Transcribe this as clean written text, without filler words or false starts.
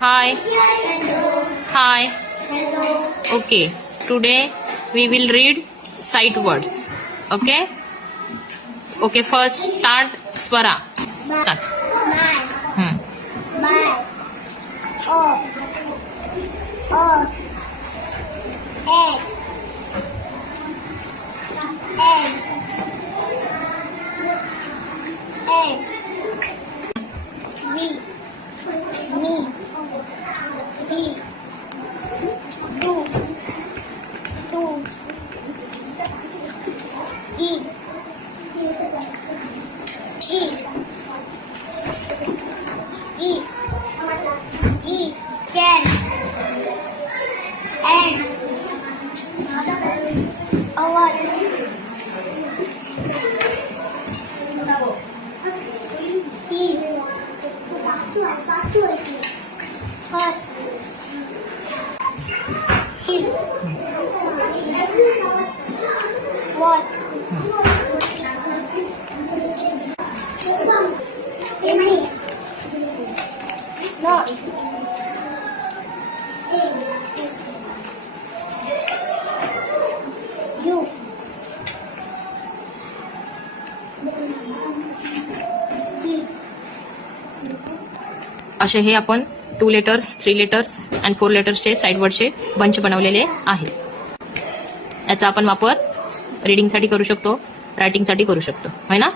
Hi. Hello. Hi. Hello. Okay. Today we will read sight words. Okay. Okay. First start Swara. Start. My. Hmm. My. Off. Off. Egg. Egg. Egg. Me. Me. He. Do. Do. Eat. Eat. Eat. Eat. Can. And. Our. Eat. Hot. Eat. What? Not. You. असे हे आपण 2 letters 3 letters and 4 लेटर्सचे sight वर्डचे bunch बनवलेले आहे. याचा आपण वापर रीडिंगसाठी करू शकतो, रायटिंगसाठी करू शकतो, है ना.